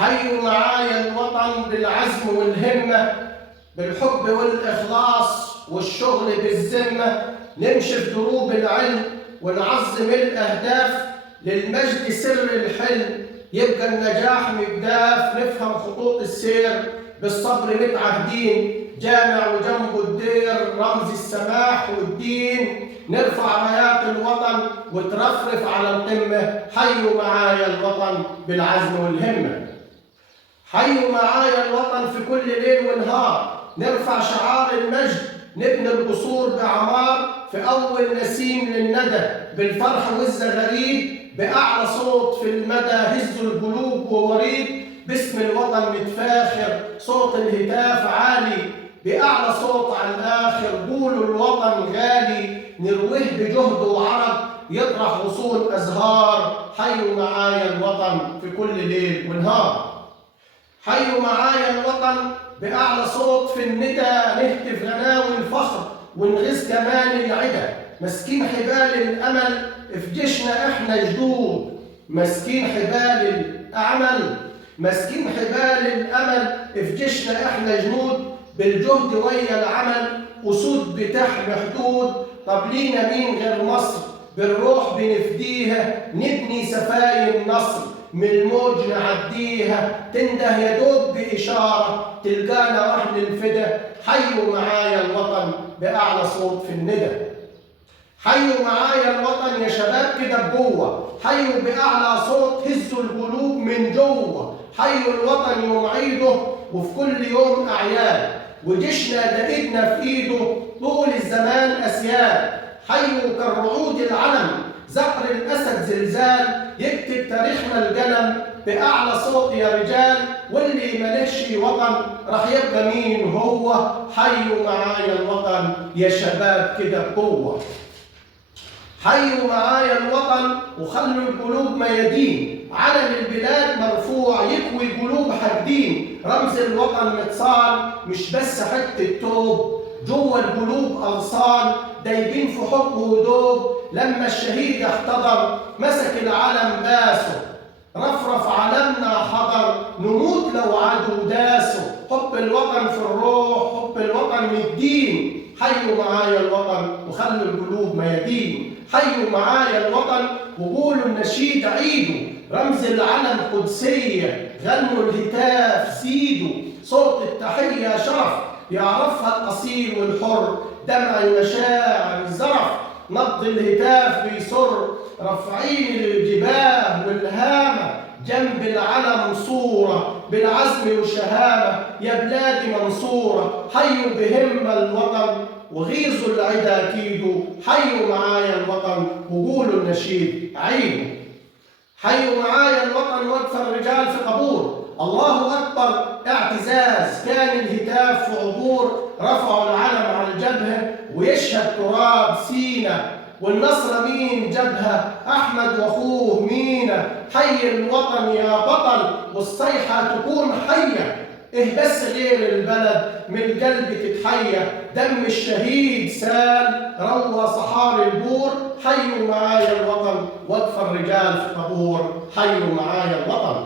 حيوا معايا الوطن بالعزم والهمة، بالحب والإخلاص والشغل بالذمة. نمشي في دروب العلم ونعظم الأهداف، للمجد سر الحلم يبقى النجاح مجداف. نفهم خطوط السير بالصبر متعهدين، جامع وجنبه الدير رمز السماح والدين. نرفع رايات الوطن وترفرف على القمة، حيوا معايا الوطن بالعزم والهمة. حيوا معايا الوطن في كل ليل ونهار، نرفع شعار المجد، نبني القصور بعمار. في أول نسيم للندى بالفرح والزغاريد، بأعلى صوت في المدى هزوا القلوب ووريد. باسم الوطن متفاخر صوت الهتاف عالي، بأعلى صوت على الآخر قولوا الوطن غالي. نرويه بجهد وعرق يطرح غصون أزهار، حيوا معايا الوطن في كل ليل ونهار. حيوا معايا الوطن بأعلى صوت في الندى، نهتف غناوي الفخر ونغيظ كمان العدا. مسكين حبال الأمل في جيشنا إحنا جدود، مسكين حبال الأمل، مسكين حبال الأمل في جيشنا إحنا جنود. بالجهد ويا العمل أسود بتحمي حدود. طب لينا مين غير مصر؟ بالروح بنفديها، نبني سفاين نصر من الموج نعديها. تنده يا دوب بإشارة تلقانا رهن الفدا، حيوا معايا الوطن بأعلى صوت في الندى. حيوا معايا الوطن يا شباب كده بقوة، حيوا بأعلى صوت هزوا القلوب من جوه. حيوا الوطن يوم عيده وفي كل يوم أعياد، وجيشنا ده إيدنا في إيده طول الزمان أسياد. حيوا كالرعود العلم زقر الأسد زلزال، يكتب تاريخنا القلم بأعلى صوت يا رجال. واللي ملهش وطن راح يبقى مين هو؟ حيوا معايا الوطن يا شباب كده بقوة. حيوا معايا الوطن وخلوا القلوب ميادين، علم البلاد مرفوع يكوي قلوب حاقدين. رمز الوطن متصان مش بس حتة توب، جوه القلوب أغصان دايبين في حب ودوب. لما الشهيد احتضر مسك العلم باسه، رفرف علمنا حضر نموت لو عدو داسه. حب الوطن في الروح، حب الوطن من الدين. حيوا معايا الوطن وخلوا القلوب ميادين. حيوا معايا الوطن وقولوا النشيد عيدوا، رمز العلم قدسية غنوا الهتاف زيدوا. صوت التحية شرف يعرفها الأصيل والحر، دمع المشاعر الزرف نبض الهتاف بيسر. رافعين الجباه والهامة جنب العلم صورة، بالعزم وشهامة يا بلادي منصورة. حيوا بهمة الوطن وغيظوا العدا كيدوا، حيوا معايا الوطن وقولوا النشيد عيدوا. حيوا معايا الوطن وقف الرجال في قبور، الله أكبر اعتزاز كان الهتاف في عبور. رفعوا العلم على الجبهة ويشهد تراب سينا، والنصر مين جبهة؟ أحمد وأخوه مينا. حي الوطن يا بطل والصيحة تكون حية، إيه بس غير البلد من القلب تتحيا. دم الشهيد سال روى صحاري البور، حيوا معايا الوطن وقف الرجال في طابور، حيوا معايا الوطن.